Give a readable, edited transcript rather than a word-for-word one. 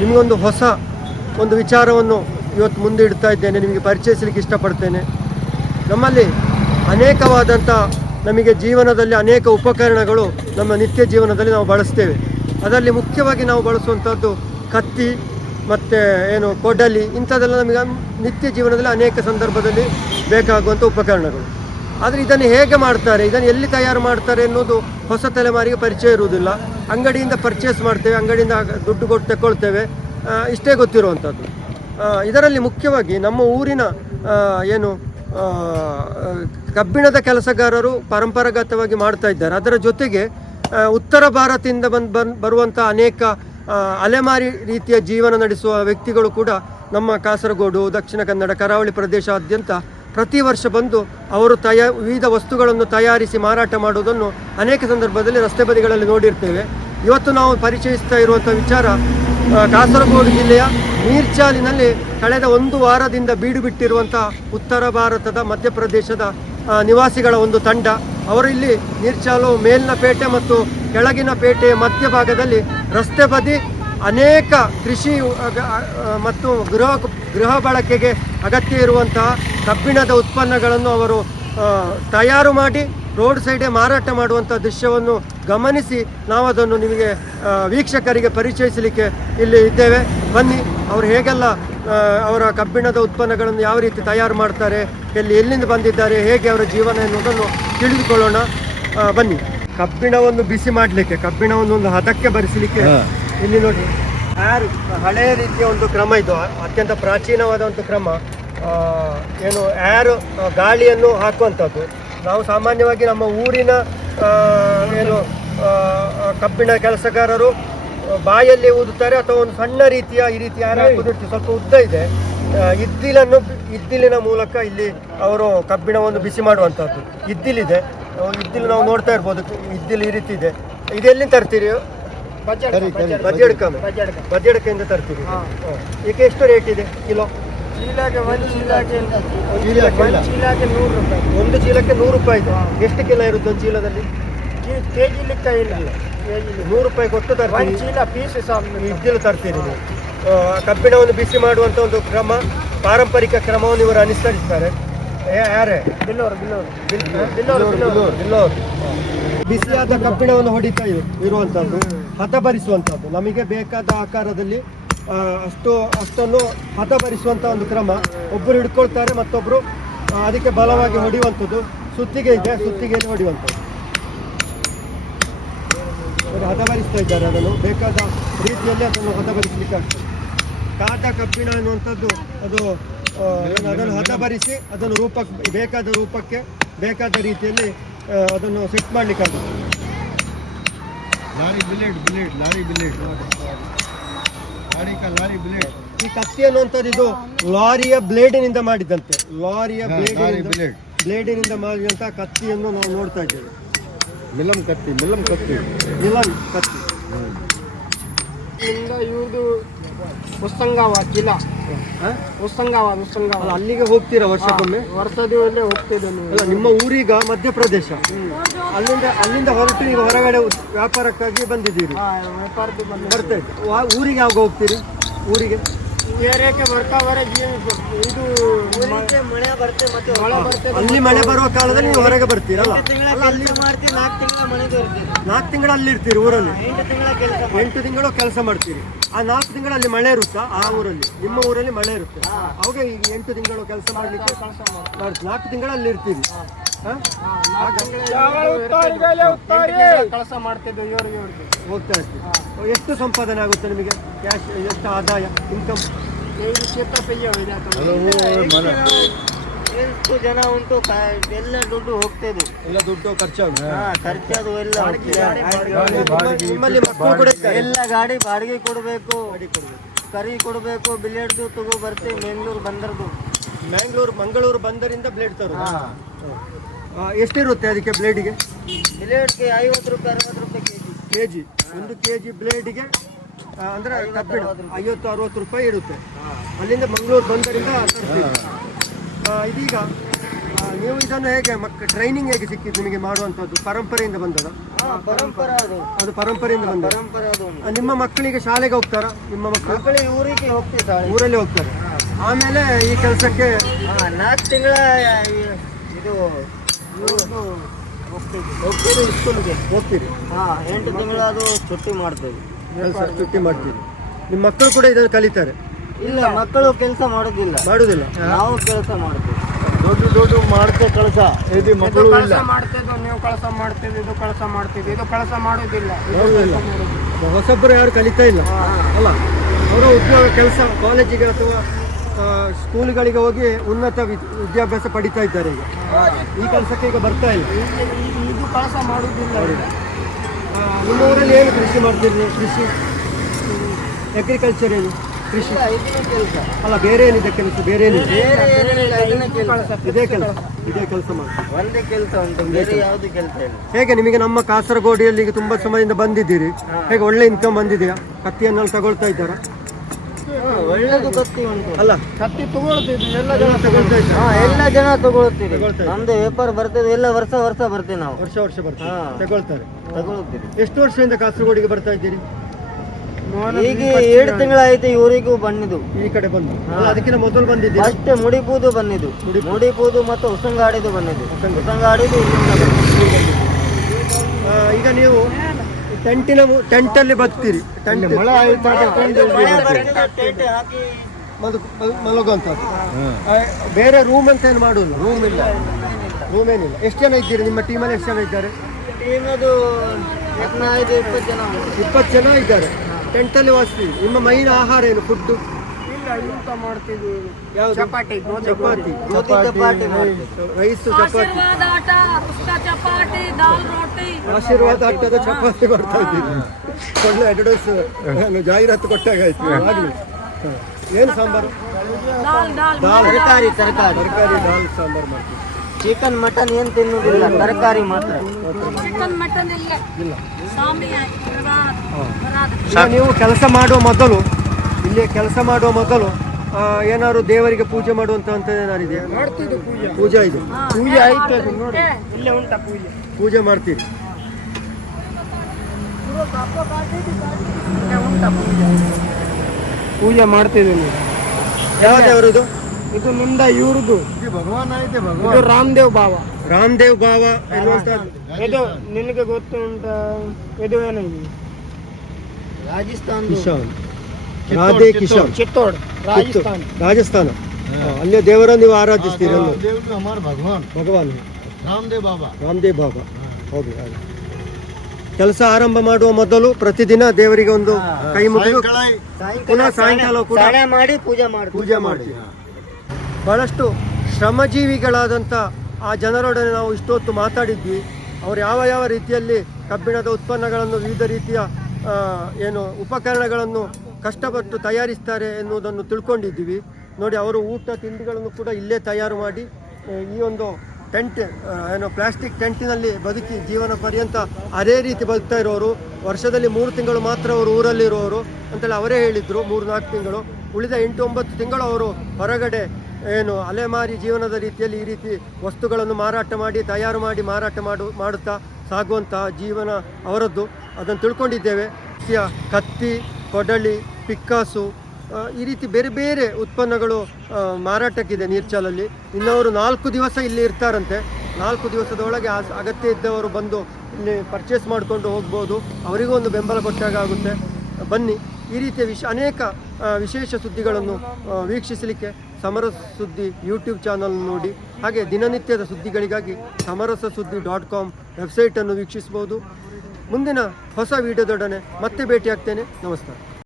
ನಿಮಗೊಂದು ಹೊಸ ಒಂದು ವಿಚಾರವನ್ನು ಇವತ್ತು ಮುಂದೆ ಇಡ್ತಾ ಇದ್ದೇನೆ, ನಿಮಗೆ ಪರಿಚಯಿಸಲಿಕ್ಕೆ ಇಷ್ಟಪಡ್ತೇನೆ. ನಮ್ಮಲ್ಲಿ ಅನೇಕವಾದಂಥ ನಮಗೆ ಜೀವನದಲ್ಲಿ ಅನೇಕ ಉಪಕರಣಗಳು ನಮ್ಮ ನಿತ್ಯ ಜೀವನದಲ್ಲಿ ನಾವು ಬಳಸ್ತೇವೆ. ಅದರಲ್ಲಿ ಮುಖ್ಯವಾಗಿ ನಾವು ಬಳಸುವಂಥದ್ದು ಕತ್ತಿ ಮತ್ತು ಕೊಡಲಿ, ಇಂಥದ್ದೆಲ್ಲ ನಮಗೆ ನಿತ್ಯ ಜೀವನದಲ್ಲಿ ಅನೇಕ ಸಂದರ್ಭದಲ್ಲಿ ಬೇಕಾಗುವಂಥ ಉಪಕರಣಗಳು. ಆದರೆ ಇದನ್ನು ಹೇಗೆ ಮಾಡ್ತಾರೆ, ಇದನ್ನು ಎಲ್ಲಿ ತಯಾರು ಮಾಡ್ತಾರೆ ಎನ್ನುವುದು ಹೊಸ ತಲೆಮಾರಿಗೆ ಪರಿಚಯ ಇರುವುದಿಲ್ಲ. ಅಂಗಡಿಯಿಂದ ಪರ್ಚೇಸ್ ಮಾಡ್ತೇವೆ, ಅಂಗಡಿಯಿಂದ ದುಡ್ಡು ಕೊಟ್ಟು ತಗೊಳ್ತೇವೆ, ಇಷ್ಟೇ ಗೊತ್ತಿರುವಂಥದ್ದು. ಇದರಲ್ಲಿ ಮುಖ್ಯವಾಗಿ ನಮ್ಮ ಊರಿನ ಕಬ್ಬಿಣದ ಕೆಲಸಗಾರರು ಪರಂಪರಾಗತವಾಗಿ ಮಾಡ್ತಾ ಇದ್ದಾರೆ. ಅದರ ಜೊತೆಗೆ ಉತ್ತರ ಭಾರತದಿಂದ ಬರುವಂಥ ಅನೇಕ ಅಲೆಮಾರಿ ರೀತಿಯ ಜೀವನ ನಡೆಸುವ ವ್ಯಕ್ತಿಗಳು ಕೂಡ ನಮ್ಮ ಕಾಸರಗೋಡು, ದಕ್ಷಿಣ ಕನ್ನಡ, ಕರಾವಳಿ ಪ್ರದೇಶಾದ್ಯಂತ ಪ್ರತಿ ವರ್ಷ ಬಂದು ಅವರು ವಿವಿಧ ವಸ್ತುಗಳನ್ನು ತಯಾರಿಸಿ ಮಾರಾಟ ಮಾಡುವುದನ್ನು ಅನೇಕ ಸಂದರ್ಭದಲ್ಲಿ ರಸ್ತೆ ಬದಿಗಳಲ್ಲಿ ನೋಡಿರ್ತೇವೆ. ಇವತ್ತು ನಾವು ಪರಿಚಯಿಸ್ತಾ ಇರುವಂಥ ವಿಚಾರ ಕಾಸರಗೋಡು ಜಿಲ್ಲೆಯ ನೀರ್ಚಾಲಿನಲ್ಲಿ ಕಳೆದ ಒಂದು ವಾರದಿಂದ ಬೀಡು ಬಿಟ್ಟಿರುವಂಥ ಉತ್ತರ ಭಾರತದ ಮಧ್ಯಪ್ರದೇಶದ ನಿವಾಸಿಗಳ ಒಂದು ತಂಡ. ಅವರು ಇಲ್ಲಿ ನೀರ್ಚಾಲು ಮೇಲಿನ ಪೇಟೆ ಮತ್ತು ಕೆಳಗಿನ ಪೇಟೆಯ ಮಧ್ಯಭಾಗದಲ್ಲಿ ರಸ್ತೆ ಬದಿ ಅನೇಕ ಕೃಷಿ ಮತ್ತು ಗೃಹ ಬಳಕೆಗೆ ಅಗತ್ಯ ಇರುವಂತಹ ಕಬ್ಬಿಣದ ಉತ್ಪನ್ನಗಳನ್ನು ಅವರು ತಯಾರು ಮಾಡಿ ರೋಡ್ ಸೈಡೇ ಮಾರಾಟ ಮಾಡುವಂಥ ದೃಶ್ಯವನ್ನು ಗಮನಿಸಿ ನಾವು ಅದನ್ನು ನಿಮಗೆ ವೀಕ್ಷಕರಿಗೆ ಪರಿಚಯಿಸಲಿಕ್ಕೆ ಇಲ್ಲಿ ಇದ್ದೇವೆ. ಬನ್ನಿ, ಅವರು ಹೇಗೆಲ್ಲ ಅವರ ಕಬ್ಬಿಣದ ಉತ್ಪನ್ನಗಳನ್ನು ಯಾವ ರೀತಿ ತಯಾರು ಮಾಡ್ತಾರೆ, ಎಲ್ಲಿಂದ ಬಂದಿದ್ದಾರೆ, ಹೇಗೆ ಅವರ ಜೀವನ ಎನ್ನುವುದನ್ನು ತಿಳಿದುಕೊಳ್ಳೋಣ. ಬನ್ನಿ. ಕಬ್ಬಿಣವನ್ನು ಬಿಸಿ ಮಾಡಲಿಕ್ಕೆ, ಕಬ್ಬಿಣವನ್ನು ಒಂದು ಹದಕ್ಕೆ ಬರಿಸಲಿಕ್ಕೆ ಇಲ್ಲಿ ನೋಡಿ ಹಳೆಯ ರೀತಿಯ ಒಂದು ಕ್ರಮ ಇದು, ಅತ್ಯಂತ ಪ್ರಾಚೀನವಾದ ಒಂದು ಕ್ರಮ. ಗಾಳಿಯನ್ನು ಹಾಕುವಂಥದ್ದು. ನಾವು ಸಾಮಾನ್ಯವಾಗಿ ನಮ್ಮ ಊರಿನ ಕಬ್ಬಿಣ ಕೆಲಸಗಾರರು ಬಾಯಲ್ಲಿ ಊದುತ್ತಾರೆ, ಅಥವಾ ಒಂದು ಸಣ್ಣ ರೀತಿಯ ಈ ರೀತಿ ಹಾಕುದಿರ್ತೀವಿ, ಸ್ವಲ್ಪ ಉದ್ದ ಇದೆ, ಇದ್ದಿಲಿನ ಮೂಲಕ ಇಲ್ಲಿ ಅವರು ಕಬ್ಬಿಣವನ್ನು ಬಿಸಿ ಮಾಡುವಂಥದ್ದು. ಇದ್ದಿಲಿದೆ, ಇದ್ದಿಲು ನಾವು ನೋಡ್ತಾ ಇರ್ಬೋದು, ಇದ್ದಿಲು ಈ ರೀತಿ ಇದೆ. ಇದೆಲ್ಲಿಂದ ತರ್ತೀರಿ? ಬದಿಯಡ್ಕೆಯಿಂದ ತರ್ತೀರಿ. ಈಗ ಎಷ್ಟು ರೇಟ್ ಇದೆ ಕಿಲೋ? ಒಂದು ಚೀಲಕ್ಕೆ 100 ರೂಪಾಯಿ ಇದೆ. ಎಷ್ಟು ಕಿಲೋ ಇರುತ್ತೆ ಒಂದು ಚೀಲದಲ್ಲಿ? ಕೆಜಿ ಲೆಕ್ಕ ಇಲ್ಲ, 100 ರೂಪಾಯಿ ಕೊಟ್ಟು ತರ್ತೀರಿ. ಚೀಲ ಪೀಸ್ ಇದ್ದಿಲು ತರ್ತೀರಿ. ಕಬ್ಬಿಣವನ್ನು ಬಿಸಿ ಮಾಡುವಂಥ ಒಂದು ಕ್ರಮ, ಪಾರಂಪರಿಕ ಕ್ರಮವನ್ನು ಇವರು ಅನುಸರಿಸ್ತಾರೆ. ಯಾರೇ ಬಿಸಿಯಾದ ಕಬ್ಬಿಣವನ್ನು ಹೊಡಿತಾ ಇರುವಂಥದ್ದು, ಹದಬರಿಸುವಂಥದ್ದು, ನಮಗೆ ಬೇಕಾದ ಆಕಾರದಲ್ಲಿ ಅಷ್ಟನ್ನು ಹದಬರಿಸುವಂಥ ಒಂದು ಕ್ರಮ. ಒಬ್ಬರು ಹಿಡ್ಕೊಳ್ತಾರೆ, ಮತ್ತೊಬ್ಬರು ಅದಕ್ಕೆ ಬಲವಾಗಿ ಹೊಡೆಯುವಂಥದ್ದು. ಸುತ್ತಿಗೆ ಇದೆ, ಸುತ್ತಿಗೆಯಲ್ಲಿ ಹೊಡೆಯುವಂಥದ್ದು. ಹದಬರಿಸ್ತಾ ಇದ್ದಾರೆ, ಅದನ್ನು ಬೇಕಾದ ರೀತಿಯಲ್ಲಿ ಅದನ್ನು ಹದಬರಿಸಲಿಕ್ಕೆ ಆಗ್ತದೆ. ಕಾದ ಕಬ್ಬಿಣ ಅನ್ನುವಂಥದ್ದು ಅದನ್ನು ಹದಬರಿಸಿ ಅದನ್ನು ಬೇಕಾದ ರೂಪಕ್ಕೆ ಬೇಕಾದ ರೀತಿಯಲ್ಲಿ ಅದನ್ನು ಸೆಟ್ ಮಾಡಲಿಕ್ಕಾಗುತ್ತೆ. Lorry blade. ಈ ಕತ್ತಿ ಅನ್ನುವಂಥದ್ದು ಇದು ಲಾರಿಯ ಬ್ಲೇಡಿನಿಂದ ಮಾಡಿದಂತೆ, ಬ್ಲೇಡಿನಿಂದ ಮಾಡಿದಂಥ ಕತ್ತಿಯನ್ನು ನಾವು ನೋಡ್ತಾ ಇದ್ದೇವೆ. ಮಿಲನ್ ಕತ್ತಿ. ಇವ್ರದ್ದು ಜಿಲ್ಲಾ ಅಲ್ಲಿಗೆ ಹೋಗ್ತೀರಾ ವರ್ಷಕ್ಕೊಮ್ಮೆ? ವರ್ಷದಲ್ಲೇ ಹೋಗ್ತಿದ್ದೇನೆ. ಅಲ್ಲ, ನಿಮ್ಮ ಊರೀಗ ಮಧ್ಯಪ್ರದೇಶ, ಅಲ್ಲಿಂದ ಹೊರಟು ಈಗ ಹೊರಗಡೆ ವ್ಯಾಪಾರಕ್ಕಾಗಿ ಬಂದಿದ್ದೀರಿ. ಬರ್ತಾ ಇತ್ತು. ಊರಿಗೆ ಯಾವಾಗ ಹೋಗ್ತೀರಿ? ಊರಿಗೆ ಅಲ್ಲಿ ಮಳೆ ಬರುವ ಕಾಲದಲ್ಲಿ ನೀವು ಹೊರಗೆ ಬರ್ತೀರಲ್ಲ? 4 ತಿಂಗಳು ಅಲ್ಲಿ ಇರ್ತೀರಿ ಊರಲ್ಲಿ. 8 ತಿಂಗಳು ಕೆಲಸ ಮಾಡ್ತೀರಿ. ಆ 4 ತಿಂಗಳು ಅಲ್ಲಿ ಮಳೆ ಇರುತ್ತಾ? ಆ ಊರಲ್ಲಿ, ನಿಮ್ಮ ಊರಲ್ಲಿ ಮಳೆ ಇರುತ್ತೆ. ಅವಾಗ ಈಗ 8 ತಿಂಗಳು ಕೆಲಸ ಮಾಡ್ಲಿಕ್ಕೆ 4 ತಿಂಗಳು ಅಲ್ಲಿ ಇರ್ತೀರಿ. ಕೆಲಸ ಮಾಡ್ತಿದ್ದು ಹೋಗ್ತಾ ಇರ್ತೀವಿ. ಎಷ್ಟು ಸಂಪಾದನೆ ಆಗುತ್ತೆ ನಿಮಗೆ? ಕ್ಯಾಶ್ ಎಷ್ಟು ಆದಾಯ, ಇನ್ಕಮ್? ಎಷ್ಟು ಜನ ಉಂಟು, ಎಲ್ಲ ದುಡ್ಡು ಹೋಗ್ತದೆ, ಎಲ್ಲ ದುಡ್ಡು ಖರ್ಚದು ಎಲ್ಲ. ನಿಮ್ಮಲ್ಲಿ ಮಕ್ಕಳು ಕೂಡ ಎಲ್ಲ ಗಾಡಿ ಬಾಡಿಗೆ ಕೊಡಬೇಕು, ಕರಿ ಕೊಡಬೇಕು, ಬ್ಲೇಡ್ದು ತಗೋ ಬರ್ತೀವಿ ಮಂಗಳೂರು ಬಂದರಿಂದ ಬ್ಲೇಡ್ ತರೋದು. ಎಷ್ಟಿರುತ್ತೆ ಅದಕ್ಕೆ ಬ್ಲೇಡಿಗೆ? ಬ್ಲೇಡ್ಗೆ 50 ರೂಪಾಯಿ 60 ರೂಪಾಯಿ ಕೆಜಿ. 1 ಕೆಜಿ ಬ್ಲೇಡಿಗೆ ಅಂದರೆ ಕಬ್ಬಿಣ 50-60 ರೂಪಾಯಿ ಇರುತ್ತೆ. ಅಲ್ಲಿಂದ ಮಂಗಳೂರು ಬಂದರಿಂದ ತರ್ತೀವಿ. ಇದೀಗ ನೀವು ಇದನ್ನು ಹೇಗೆ ಟ್ರೈನಿಂಗ್ ಹೇಗೆ ಸಿಕ್ಕಿದ್ದು ನಿಮಗೆ ಮಾಡುವಂಥದ್ದು? ಪರಂಪರೆಯಿಂದ ಬಂದದ? ಪರಂಪರೆ ಅದು. ಅದು ಪರಂಪರೆಯಿಂದ ಬಂದ. ಪರಂಪರೆ ಅದು. ನಿಮ್ಮ ಮಕ್ಕಳಿಗೆ ಶಾಲೆಗೆ ಹೋಗ್ತಾರಾ? ನಿಮ್ಮ ಮಕ್ಕಳಿಗೆ ಊರಿಗೆ ಹೋಗ್ತಿದ್ದಾರೆ. ಊರಲ್ಲಿ ಹೋಗ್ತಾರೆ. ಆಮೇಲೆ ಈ ಕೆಲಸಕ್ಕೆ 4 ತಿಂಗಳ ಇದು ಹೋಗ್ತೀವಿ ಸ್ಕೂಲ್ಗೆ. ಹೋಗ್ತೀರಿ? 8 ತಿಂಗಳು ಅದು ಚುಟ್ಟಿ ಮಾಡ್ತೇವೆ. ಕೆಲಸ ಚುಟ್ಟಿ ಮಾಡ್ತೀರಿ. ನಿಮ್ಮ ಮಕ್ಕಳು ಕೂಡ ಇದನ್ನು ಕಲಿತಾರೆ? ಇಲ್ಲ, ಮಕ್ಕಳು ಕೆಲಸ ಮಾಡೋದಿಲ್ಲ. ನಾವು ಕೆಲಸ ಮಾಡ್ತೇವೆ. ದೊಡ್ಡ ಮಾಡ್ತೇ ಕೆಲಸ ಇದು ಮಕ್ಕಳು ಇಲ್ಲ. ಮಾಡ್ತಿದ್ದು ನೀವು ಕೆಲಸ ಮಾಡ್ತಿದ್ದು, ಇದು ಕೆಲಸ ಮಾಡ್ತಿದ್ದು, ಇದು ಕೆಲಸ ಮಾಡೋದಿಲ್ಲ. ಹೊಸೊಬ್ಬರು ಯಾರು ಕಲಿತಾ ಇಲ್ಲ ಅಲ್ಲ. ಅವರ ಉದ್ಯೋಗ ಕೆಲಸ ಕಾಲೇಜಿಗೆ ಅಥವಾ ಸ್ಕೂಲ್ಗಳಿಗೆ ಹೋಗಿ ಉನ್ನತ ವಿದ್ಯಾಭ್ಯಾಸ ಪಡಿತಾ ಇದ್ದಾರೆ. ಈಗ ಈ ಕೆಲಸಕ್ಕೆ ಈಗ ಬರ್ತಾ ಇಲ್ಲ. ಇದು ಕೆಲಸ ಮಾಡೋದಿಲ್ಲ. ನಿಮ್ಮ ಊರಲ್ಲಿ ಏನು ಕೃಷಿ ಮಾಡ್ತೀರಿ ನೀವು? ಕೃಷಿ ಅಗ್ರಿಕಲ್ಚರ್ ಏನು? ಕೃಷಿ ಕೆಲಸ ಅಲ್ಲ, ಬೇರೆ ಏನಿದೆ ಕೆಲಸ? ಬೇರೆ ಏನಿದೆ? ಇದೇ ಕೆಲಸ ಮಾಡ್ತೀವಿ. ಒಂದೇ ಕೆಲಸ ಉಂಟು, ಬೇರೆ ಯಾವುದು ಕೆಲಸ ಇಲ್ಲ. ಹೇಗೆ ನಿಮಗೆ ನಮ್ಮ ಕಾಸರಗೋಡಿಯಲ್ಲಿ ಈಗ ತುಂಬಾ ಸಮಯದಿಂದ ಬಂದಿದ್ದೀರಿ, ಹೇಗೆ ಒಳ್ಳೆ ಇನ್ಕಮ್ ಬಂದಿದೆಯಾ? ಕತ್ತಿಯನ್ನೆಲ್ಲ ತಗೊಳ್ತಾ ಇದ್ದಾರಾ? ಒಳ್ಳೆದು ಕತ್ತಿ ಉಂಟು. ಅಲ್ಲ, ಕತ್ತಿ ತಗೊಳ್ತಿದ್ವಿ, ಎಲ್ಲ ಜನ ತಗೊಳ್ತಾ ಇದ್ದಾರೆ. ಎಲ್ಲ ಜನ ತಗೊಳ್ತೀವಿ. ನಮ್ದು ವ್ಯಾಪಾರ ಬರ್ತದೆ, ಎಲ್ಲ ವರ್ಷ ಬರ್ತೇವೆ ನಾವು. ವರ್ಷ ಬರ್ತೀವಿ, ತಗೊಳ್ತಾರೆ. ತಗೊಳ್ತೀವಿ. ಎಷ್ಟು ವರ್ಷದಿಂದ ಕಾಸರಗೋಡಿಗೆ ಬರ್ತಾ ಇದ್ದೀರಿ? ಈಗ 7 ತಿಂಗಳಾಯ್ತು ಇವರಿಗೂ ಬಂದಿದ್ದು. ಈ ಕಡೆ ಬಂದು ಅದಕ್ಕಿಂತ ಮೊದಲು ಬಂದಿದ್ದೀರಿ? ಅಷ್ಟೇ ಮುಡಿಪೂದು ಬಂದಿದ್ದು. ಮುಡಿಪೂದು ಮತ್ತು ಉಸಂಗಾಡಿದು ಬಂದಿದ್ದು. ಉಸಂಗಾಡಿದು ಈಗ ನೀವು ಟೆಂಟಲ್ಲಿ ಬರ್ತೀರಿ? ಮಳೆ ಆಯ್ತು ಮಲಗುವಂಥದ್ದು. ಬೇರೆ ರೂಮ್ ಅಂತ ಏನು ಮಾಡುವುದು? ರೂಮ್ ಏನಿಲ್ಲ. ಎಷ್ಟು ಜನ ಇದ್ದೀರಿ ನಿಮ್ಮ ಟೀಮಲ್ಲಿ? ಎಷ್ಟು ಜನ ಇದ್ದಾರೆ? ಟೀಮದು 15-20 ಜನ. 20 ಜನ ಇದ್ದಾರೆ. ಟೆಂಟಲ್ಲಿ ವಾಸಿಸ್ತೀವಿ. ನಿಮ್ಮ ಮೈನ್ ಆಹಾರ ಏನು? ಫುಡ್ ಊಟ ಮಾಡ್ತಿದ್ವಿ. ಚಪಾತಿ, ರೈಸ್, ಚಪಾತಿ. ಆಶೀರ್ವಾದ ಆಟದ ಚಪಾತಿ ಬರ್ತಾ ಇದ್ದೀವಿ. ಒಳ್ಳೆ ಅಡ್ವರ್ಟೈಸ್ ಜಾಹೀರಾತು ಕೊಟ್ಟಾಗ ಆಯ್ತು. ಆಗಲಿ. ಏನು ಸಾಂಬಾರು? ತರಕಾರಿ ದಾಲ್ ಸಾಂಬಾರು ಮಾಡ್ತೀವಿ. ಚಿಕನ್ ಮಟನ್ ಏನು ತಿನ್ನುವುದಿಲ್ಲ, ತರಕಾರಿ ಮಾತ್ರ. ಇಲ್ಲ. ನೀವು ಕೆಲಸ ಮಾಡುವ ಮೊದಲು ಏನಾದ್ರು ದೇವರಿಗೆ ಪೂಜೆ ಮಾಡುವಂತ ಏನಾರು ಇದೆಯಾ? ಪೂಜೆ ಇದೆ. ಪೂಜೆ ಆಯ್ತು. ಇಲ್ಲೇ ಉಂಟಾ ಪೂಜೆ? ಪೂಜೆ ಮಾಡ್ತೀರಿ? ಪೂಜೆ ಮಾಡ್ತಿದ್ದೀನಿ. ಯಾವ ದೇವರದು? ಇದು ನಿಮ್ದ ಇವ್ರದ್ದು ಭಗವಾನ್ ಐತೆ. ಇದು ರಾಮದೇವ್ ಬಾವ ಎನ್ನುವಂತ. ಇದು ನಿನಗೆ ಗೊತ್ತುಂಟ? ಇದು ಏನಿದೆ? ಕಿಶಾನ್, ರಾಧೆ ಕಿಶಾನ್, ಚಿತ್ತೋಡ್, ರಾಜಸ್ಥಾನ. ಅಲ್ಲೇ ದೇವರ ನೀವು ಆರಾಧಿಸ್ತೀರಿ? ಭಗವಾನ್ ರಾಮದೇವ್ ಬಾಬಾ. ಹೌದು. ಕೆಲಸ ಆರಂಭ ಮಾಡುವ ಮೊದಲು ಪ್ರತಿದಿನ ದೇವರಿಗೆ ಒಂದು ಕೈ ಮುಗಿದು ಪುನಃ ಸಾಯಂಕಾಲ ಕೂಡ ಮಾಡಿ ಪೂಜೆ ಮಾಡಿ. ಬಹಳಷ್ಟು ಶ್ರಮಜೀವಿಗಳಾದಂಥ ಆ ಜನರೊಡನೆ ನಾವು ಇಷ್ಟೊತ್ತು ಮಾತಾಡಿದ್ವಿ. ಅವರು ಯಾವ ರೀತಿಯಲ್ಲಿ ಕಬ್ಬಿಣದ ಉತ್ಪನ್ನಗಳನ್ನು, ವಿವಿಧ ರೀತಿಯ ಉಪಕರಣಗಳನ್ನು ಕಷ್ಟಪಟ್ಟು ತಯಾರಿಸ್ತಾರೆ ಎನ್ನುವುದನ್ನು ತಿಳ್ಕೊಂಡಿದ್ದೀವಿ. ನೋಡಿ, ಅವರು ಊಟ ತಿಂಡಿಗಳನ್ನು ಕೂಡ ಇಲ್ಲೇ ತಯಾರು ಮಾಡಿ ಈ ಒಂದು ಟೆಂಟ್ ಪ್ಲಾಸ್ಟಿಕ್ ಟೆಂಟಿನಲ್ಲಿ ಬದುಕಿ ಜೀವನ ಪರ್ಯಂತ ಅದೇ ರೀತಿ ಬದುಕ್ತಾ ಇರೋರು. ವರ್ಷದಲ್ಲಿ 3 ತಿಂಗಳು ಮಾತ್ರ ಅವರು ಊರಲ್ಲಿರುವವರು ಅಂತೇಳಿ ಅವರೇ ಹೇಳಿದರು. 3-4 ತಿಂಗಳು, ಉಳಿದ 8-9 ತಿಂಗಳು ಅವರು ಹೊರಗಡೆ ಅಲೆಮಾರಿ ಜೀವನದ ರೀತಿಯಲ್ಲಿ ಈ ರೀತಿ ವಸ್ತುಗಳನ್ನು ಮಾರಾಟ ಮಾಡಿ, ತಯಾರು ಮಾಡಿ ಮಾರಾಟ ಮಾಡುತ್ತಾ ಸಾಗುವಂತಹ ಜೀವನ ಅವರದ್ದು. ಅದನ್ನು ತಿಳ್ಕೊಂಡಿದ್ದೇವೆ. ಕತ್ತಿ, ಕೊಡಲಿ, ಪಿಕ್ಕಾಸು, ಈ ರೀತಿ ಬೇರೆ ಬೇರೆ ಉತ್ಪನ್ನಗಳು ಮಾರಾಟಕ್ಕಿದೆ ನೀರ್ಚಾಲಲ್ಲಿ. ಇನ್ನವರು 4 ದಿವಸ ಇಲ್ಲಿ ಇರ್ತಾರಂತೆ. 4 ದಿವಸದೊಳಗೆ ಅಗತ್ಯ ಇದ್ದವರು ಬಂದು ಇಲ್ಲಿ ಪರ್ಚೇಸ್ ಮಾಡಿಕೊಂಡು ಹೋಗ್ಬೋದು. ಅವರಿಗೂ ಒಂದು ಬೆಂಬಲ ಕೊಟ್ಟಾಗ ಆಗುತ್ತೆ. ಬನ್ನಿ, ಈ ರೀತಿಯ ಅನೇಕ ವಿಶೇಷ ಸುದ್ದಿಗಳನ್ನು ವೀಕ್ಷಿಸಲಿಕ್ಕೆ ಸಮರಸ ಸುದ್ದಿ ಯೂಟ್ಯೂಬ್ ಚಾನಲ್ ನೋಡಿ. ಹಾಗೆ ದಿನನಿತ್ಯದ ಸುದ್ದಿಗಳಿಗಾಗಿ samarasasuddhi.com ವೆಬ್ಸೈಟನ್ನು ವೀಕ್ಷಿಸ್ಬೋದು. ಮುಂದಿನ ಹೊಸ ವಿಡಿಯೋದೊಡನೆ ಮತ್ತೆ ಭೇಟಿಯಾಗ್ತೇನೆ. ನಮಸ್ಕಾರ.